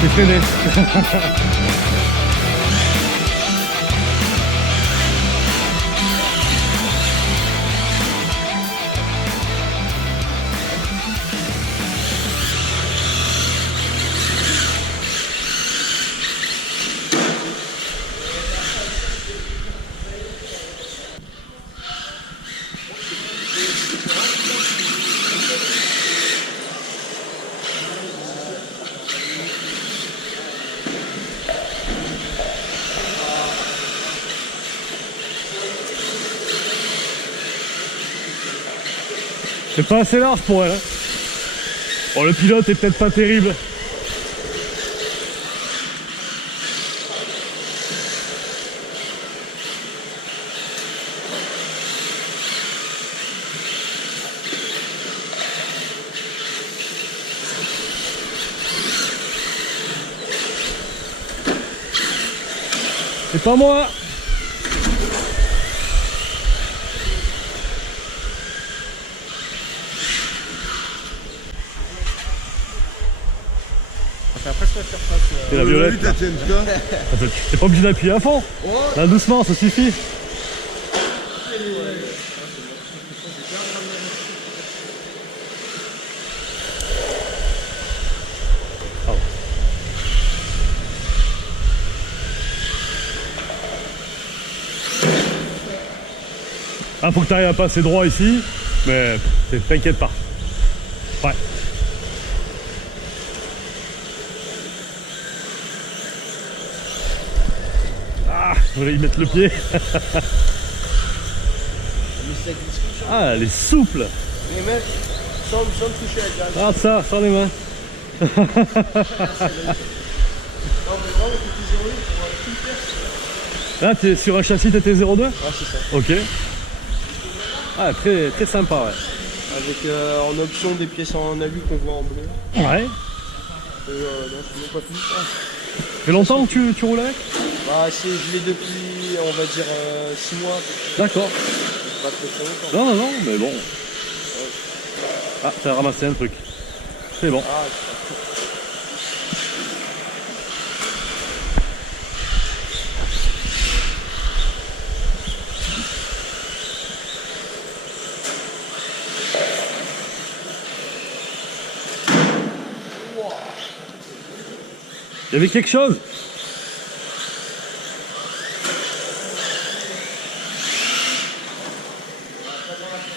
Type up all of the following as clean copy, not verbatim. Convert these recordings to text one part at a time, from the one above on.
C'est freiné. C'est pas assez large pour elle. Hein. Bon, le pilote est peut-être pas terrible. C'est pas moi. C'est la violette. T'es pas obligé d'appuyer à fond. Là doucement, ça suffit. Ah, faut que tu arrives à passer droit ici, mais t'inquiète pas. Ouais. Ah, je voulais y mettre le pied. Ah, elle est souple. Les mecs, sans toucher à la gaz. Ah, ça, sans les mains. Non, mais vraiment, c'était 0,8 pour tout faire. Là, t'es sur un châssis, t'étais 0,2? Ah, c'est ça. Ok. Ah, très, très sympa, ouais. Avec en option des pièces en alu qu'on voit en bleu. Ouais. Non, c'est même pas plus. Ah. Ça fait longtemps que tu roules avec? Bah, je l'ai depuis, on va dire, 6 mois. D'accord. Pas très longtemps. Non, non, non, mais bon. Ah, t'as ramassé un truc. C'est bon. Ah, Il y avait quelque chose.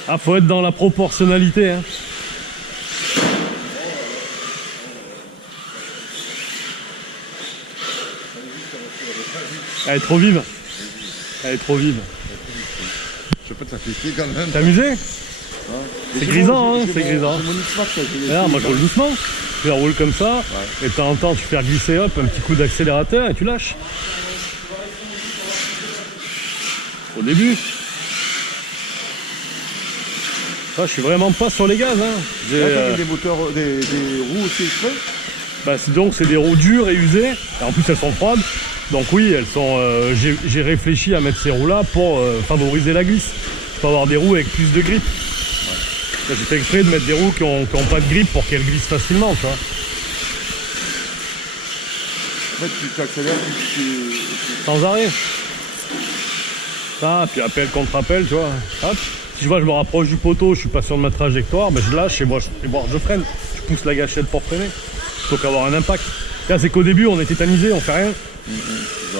Ah, faut être dans la proportionnalité, hein. Elle est trop vive. Elle est trop vive. Je peux te la piquer quand même. T'es amusé? C'est grisant, hein, c'est grisant. Mon X-Max, Ah, moi je roule doucement. Tu la roules comme ça, et de temps en temps tu fais glisser hop, un petit coup d'accélérateur et tu lâches. Au début. Ça, je suis vraiment pas sur les gaz. Hein. Des moteurs, des roues aussi exprès. Bah, donc c'est des roues dures et usées, et en plus elles sont froides. Donc oui, elles sont. J'ai réfléchi à mettre ces roues-là pour favoriser la glisse. Pour avoir des roues avec plus de grip. J'ai fait exprès de mettre des roues qui ont pas de grip pour qu'elles glissent facilement, tu vois. En fait, tu t'accélères, Sans arrêt. Ah, puis appel contre appel, tu vois. Hop. Si je vois, je me rapproche du poteau, je suis pas sûr de ma trajectoire, ben je lâche et moi je freine. Je pousse la gâchette pour freiner. Plutôt qu'avoir un impact. Là, c'est qu'au début, on est tétanisé, on fait rien.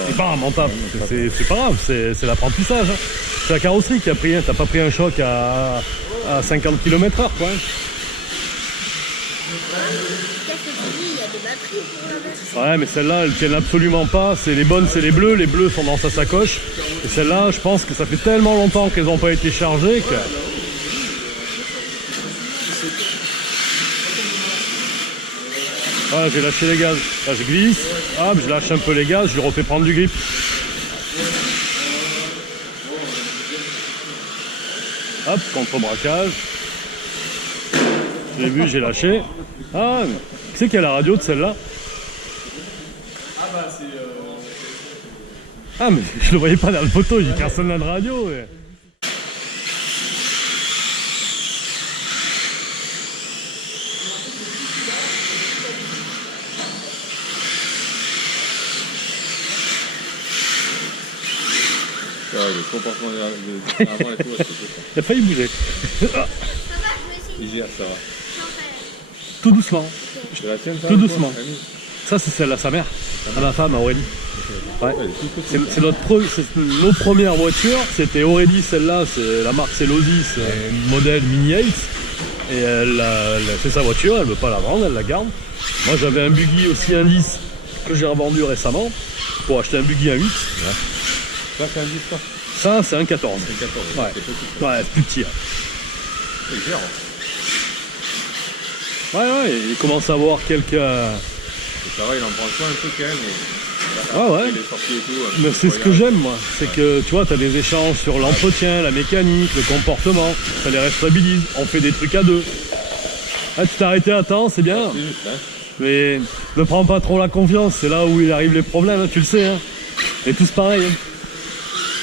Et bam, on tape. C'est pas grave, c'est l'apprentissage. Hein. C'est la carrosserie qui a pris, hein. T'as pas pris un choc à 50 km/h, quoi. Ouais, mais celles-là, elles tiennent absolument pas. C'est les bonnes, c'est les bleus sont dans sa sacoche. Et celles-là, je pense que ça fait tellement longtemps qu'elles n'ont pas été chargées que... Voilà, j'ai lâché les gaz. Là, je glisse, hop, je lâche un peu les gaz, je lui refais prendre du grip. Hop, contre-braquage. J'ai vu, j'ai lâché. Ah, qui c'est qui a la radio de celle-là? Ah, mais je le voyais pas dans le photo, j'ai personne là de radio. Et... le comportement de avant et tout, c'est il a failli bouger. Il gère, ça va. Tout doucement. C'est la tienne, ça, Tout doucement. Ça, c'est celle à sa mère, à ma femme, à Aurélie. Ouais. C'est nos premières voitures. C'était Aurélie, celle-là, la marque c'est Losi, c'est un modèle Mini 8. Et c'est sa voiture, elle veut pas la vendre, elle la garde. Moi j'avais un buggy aussi un 10 que j'ai revendu récemment pour acheter un buggy 1.8. Ça c'est un 10 ça. Ça c'est un 14. C'est un 14. Ouais, ouais, plus petit. C'est gère. Ouais, il commence à avoir quelques... Ça va, il en prend soin un peu quand même. Ouais. Il est sorti et tout. Mais c'est ce que j'aime moi, c'est que tu vois, tu as des échanges sur l'entretien, la mécanique, le comportement, ça les responsabilise, on fait des trucs à deux. Ah, tu t'es arrêté à temps, c'est bien. C'est juste, hein. Mais ne prends pas trop la confiance, c'est là où il arrive les problèmes, hein, tu le sais. Hein. Et tous pareil. Hein.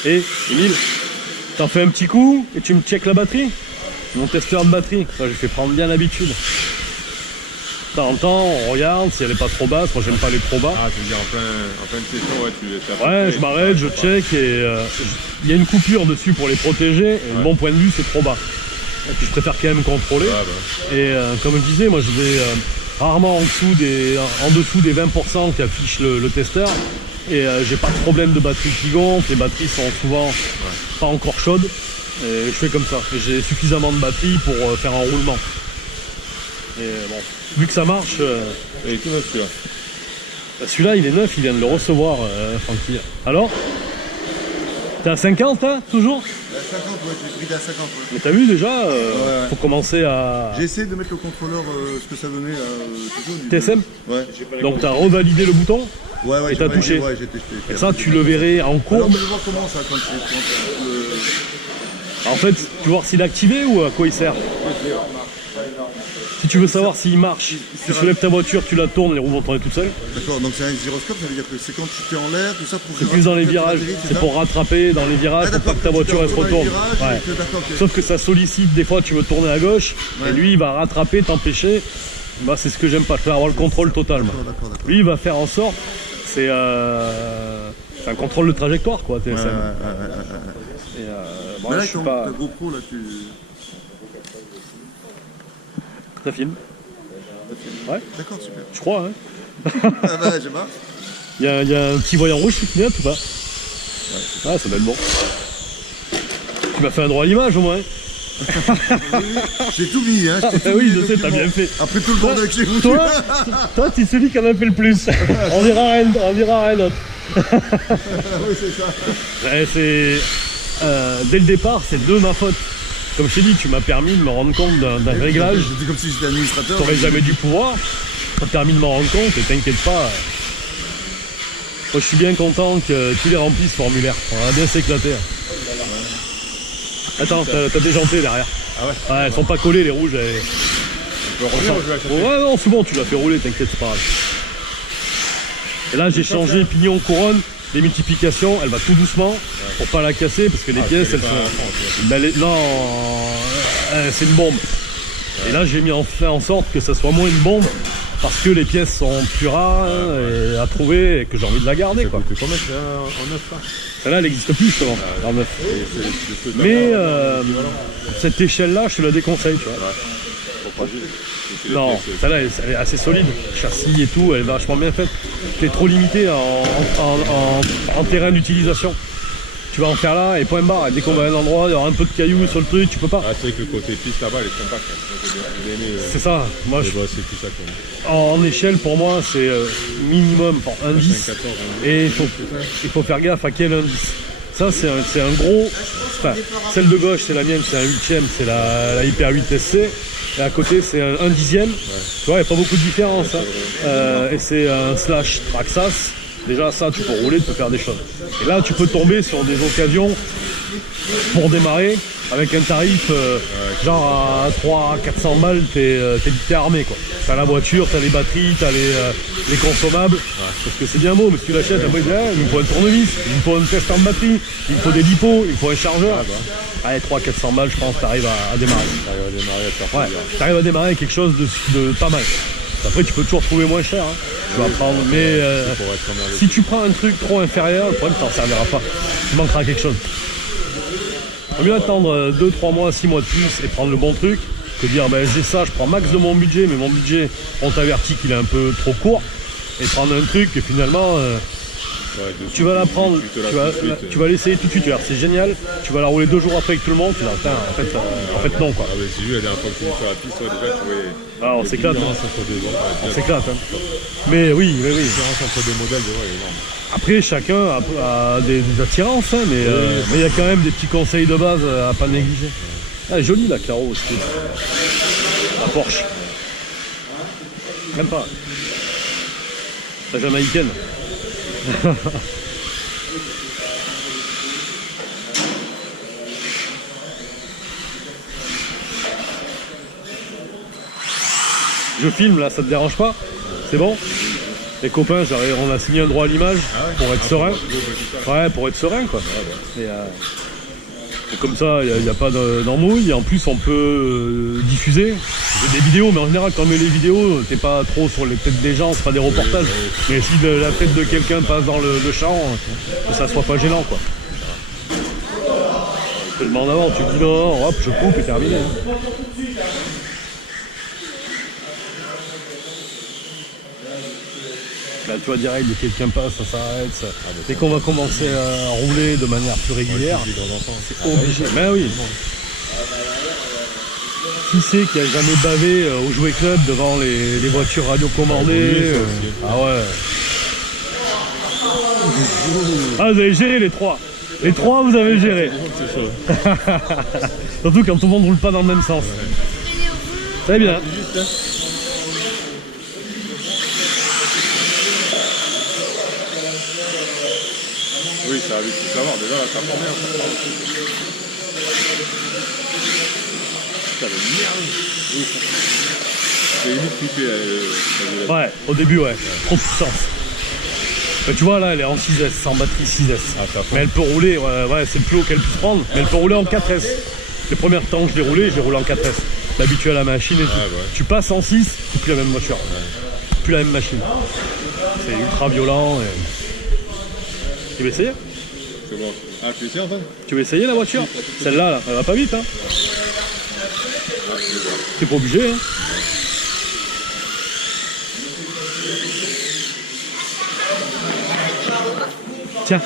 Et Emile, t'en fais un petit coup et tu me checkes la batterie. Mon testeur de batterie, ça j'ai fait prendre bien l'habitude. De temps en temps, on regarde si elle est pas trop basse. Moi, j'aime pas les trop bas. Ah, tu veux dire en pleine session, ouais, tu laisses. Ouais, je m'arrête, je check et il y a une coupure dessus pour les protéger. Et de mon point de vue, c'est trop bas. Et puis, je préfère quand même contrôler. Et comme je disais, moi, je vais rarement en dessous des 20% qu'affiche le testeur. Et j'ai pas de problème de batterie qui gonfle. Les batteries sont souvent pas encore chaudes. Et je fais comme ça. Et j'ai suffisamment de batterie pour faire un roulement. Et bon, vu que ça marche... Et tout neuf celui-là. Celui-là, il est neuf, il vient de le recevoir, Francky. Alors? T'es à 50, hein, toujours? À 50, ouais, j'ai pris à 50. Ouais. Mais t'as vu déjà, ouais. faut commencer à... J'ai essayé de mettre le contrôleur, ce que ça donnait là, TSM? Ouais. Donc t'as revalidé le bouton? Ouais, et t'as touché. Ouais, j'ai testé. Et ça, tu le verrais en cours. Alors, mais je vais voir comment ça, quand En fait, tu veux voir s'il est activé ou à quoi il sert? Si tu veux savoir s'il marche, tu soulèves ta voiture, tu la tournes, les roues vont tourner toutes seules. D'accord, donc c'est un gyroscope, ça veut dire que c'est quand tu es en l'air, tout ça pour... C'est plus dans les virages, c'est pour rattraper dans les virages, pour pas que ta voiture elle se retourne. Ouais. Sauf que ça sollicite, des fois tu veux tourner à gauche, et lui il va rattraper, t'empêcher. Bah, c'est ce que j'aime pas, je veux avoir le contrôle total. D'accord. Lui il va faire en sorte, c'est un contrôle de trajectoire quoi, TSM. Et bon, mais là, je suis ta pas... GoPro, là, tu... Ça filme. Ouais. D'accord, super. Je crois, hein. Ah bah, j'ai marre. Il y a un petit voyant rouge qui clignote ou pas? Ouais. Ah, ça doit être bon. Tu m'as fait un droit à l'image au moins. J'ai tout mis, hein. Oui, je sais, t'as bien fait. Après tout le bordel que j'ai foutu. Toi, t'es celui qui en a fait le plus. On dira rien d'autre. Oui, c'est ça. Ouais, dès le départ, c'est de ma faute. Comme je t'ai dit, tu m'as permis de me rendre compte d'un réglage. C'était comme si j'étais administrateur. T'aurais jamais dû pouvoir. J'ai permis de m'en rendre compte et t'inquiète pas. Moi je suis bien content que tous les remplissent ce formulaire. On va bien s'éclater. Attends, t'as déjanté derrière. Ah ouais. Ouais, elles sont pas collées les rouges. On peut revenir ou je vais la chercher? Ouais non c'est bon, tu l'as fait rouler, t'inquiète, c'est pas grave. Et là j'ai changé pignon couronne, les multiplications, elle va tout doucement pour pas la casser parce que les pièces elles sont. Ben, non, c'est une bombe. Et là j'ai fait en sorte que ça soit moins une bombe parce que les pièces sont plus rares et à trouver et que j'ai envie de la garder quoi. Tu peux mettre en neuf là? Celle-là elle n'existe plus justement en neuf. Mais cette échelle là je te la déconseille tu vois. Non, celle-là elle est assez solide, châssis et tout, elle est vachement bien faite. Tu es trop limité en terrain d'utilisation. Tu vas en faire là et point barre. Et dès qu'on va à un endroit, il y aura un peu de cailloux sur le truc, tu peux pas. Ah, c'est vrai que le côté piste là-bas, elle est compacte. C'est ça. Moi, c'est plus ça en échelle, pour moi, c'est minimum pour indice. Et il faut faire gaffe à quel indice. Ça, c'est un gros. Enfin, celle de gauche, c'est la mienne, c'est un 8ème, c'est la Hyper 8 SC. Et à côté, c'est un 10ème. Tu vois, il n'y a pas beaucoup de différence. Hein. Et c'est un slash Traxxas. Déjà ça tu peux rouler, tu peux faire des choses. Et là tu peux tomber sur des occasions pour démarrer avec un tarif genre à 300-400 balles, t'es armé quoi. T'as la voiture, t'as les batteries, t'as les consommables. Parce que c'est bien beau, mais si tu l'achètes, après il me faut un tournevis, il me faut un test en batterie, il me faut des lipos, il me faut un chargeur. Allez 300-400 balles je pense t'arrives à démarrer. T'arrives à démarrer avec quelque chose de pas mal. Après tu peux toujours trouver moins cher, hein. Tu vas prendre, mais si tu prends un truc trop inférieur, le problème t'en servira pas, tu manqueras quelque chose. Il vaut mieux attendre 2-3 mois, 6 mois de plus et prendre le bon truc que dire ben, j'ai ça, je prends max de mon budget, mais mon budget on t'avertit qu'il est un peu trop court et prendre un truc et finalement tu vas la prendre, tu vas l'essayer tout de suite, tu vas voir, c'est génial, tu vas la rouler 2 jours après avec tout le monde, tu vas dire en fait non quoi. Ah mais c'est juste la dernière fois que tu es sur la piste, déjà tu voyais. Ah on s'éclate, on s'éclate. Hein. Mais oui. La différence entre deux modèles, ouais, est énorme. Après chacun a des attirances, hein, mais il y a quand même des petits conseils de base à pas négliger. Ah, jolie la Claro aussi. La Porsche. Même pas. La jamaïcaine. Je filme là, ça te dérange pas? C'est bon? Les copains, on a signé un droit à l'image pour être serein. Ouais, pour être serein quoi. Et comme ça, il n'y a pas d'embrouille. En plus, on peut diffuser des vidéos, mais en général, quand on met les vidéos, t'es pas trop sur les têtes des gens, c'est pas des reportages. Mais si la tête de quelqu'un passe dans le champ, que ça soit pas gênant quoi. Tu te demandes avant, tu dis non, hop, je coupe et terminé. Là, tu vois direct, dès que quelqu'un passe, ça s'arrête. Dès qu'on va commencer à rouler de manière plus régulière, c'est obligé. Mais oui. Qui c'est qui a jamais bavé au Jouet Club devant les voitures radiocommandées? Ah ouais. Ah, vous avez géré les trois. Les trois, vous avez géré. Surtout quand tout le monde roule pas dans le même sens. Très bien. Oui, ça a vite pu savoir. Déjà, là, ça prend bien. Putain, le merde. Oui, c'est limite flippé. Ouais, au début, ouais. Trop de puissance. Mais tu vois, là, elle est en 6S, sans batterie 6S. Mais elle peut rouler, ouais, c'est le plus haut qu'elle puisse prendre. Mais elle peut rouler en 4S. Les premiers temps que je l'ai roulé en 4S. L'habitué à la machine et tout. Tu passes en 6, c'est plus la même voiture. Plus la même machine. C'est ultra violent. Tu veux essayer? C'est bon. Ah, tu essayes Antoine? Tu veux essayer la voiture? Celle-là, là, elle va pas vite, hein? T'es pas obligé, hein? Tiens.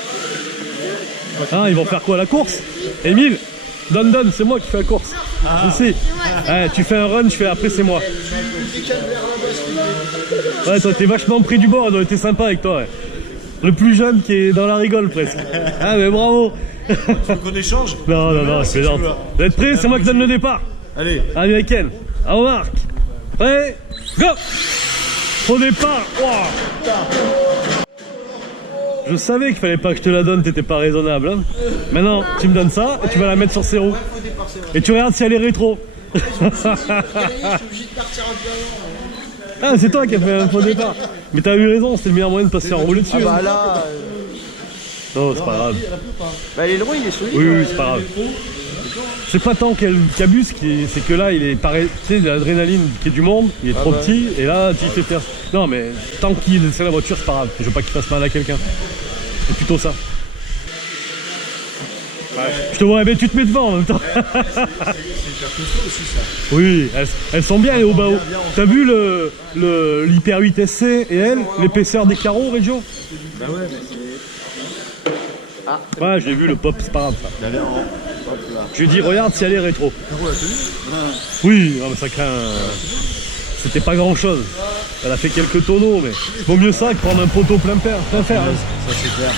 Ah, ils vont faire quoi, la course? Émile, donne, c'est moi qui fais la course. Ici. Ouais, tu fais un run, je fais après, c'est moi. Ouais, toi, t'es vachement pris du bord, elle doit être sympa avec toi, ouais. Le plus jeune qui est dans la rigole presque. Ah mais bravo. Tu veux qu'on échange? Non, je plaisante. Vous êtes prêts? C'est moi qui donne le départ. Allez. Américaine. À Omar. Prêt? Go. Faux départ. Ouah. Je savais qu'il fallait pas que je te la donne, t'étais pas raisonnable. Hein. Maintenant, tu me donnes ça et tu vas la mettre sur ses roues. Et tu regardes si elle est rétro. Ah, c'est toi qui as fait un faux départ. Mais t'as eu raison, c'était le meilleur moyen de passer enroulé dessus. Ah bah hein. là. Non, c'est pas grave. Bah l'aileron il est solide. Oui, oui, c'est pas grave. C'est pas tant qu'elle abuse, c'est que là, il est pareil. Tu sais, l'adrénaline qui est du monde, il est trop petit, et là, tu fais faire. Non, mais tant qu'il essaie la voiture, c'est pas grave. Je veux pas qu'il fasse mal à quelqu'un. C'est plutôt ça. Ouais. Je te vois, mais tu te mets devant en même temps. C'est hyper costaud aussi ça. Oui, elles sont bien les hauts bao. T'as vu l'Hyper 8 SC et elle, l'épaisseur des carreaux, Reggio? Bah ouais, mais c'est. Ouais, j'ai vu le pop, c'est pas grave. Ça. Elle est en. Hop là. Je lui dis, regarde si elle est rétro. Caro, la tenue. Oui, non, mais ça craint. C'était pas grand chose. Elle a fait quelques tonneaux, mais vaut mieux ça que prendre un poteau plein fer. Hein. Ça c'est clair.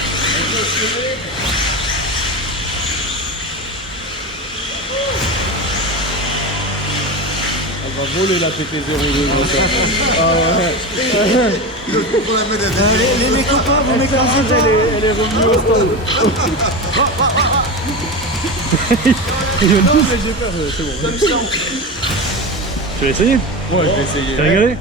Elle va voler la PT02. Ah ouais. Pour la mettre à Les copains, vous m'écrasez, elle est revenue au stade. Ils veulent tous. J'ai peur, c'est bon. Tu vas essayer? Ouais, je vais essayer. T'as régalé?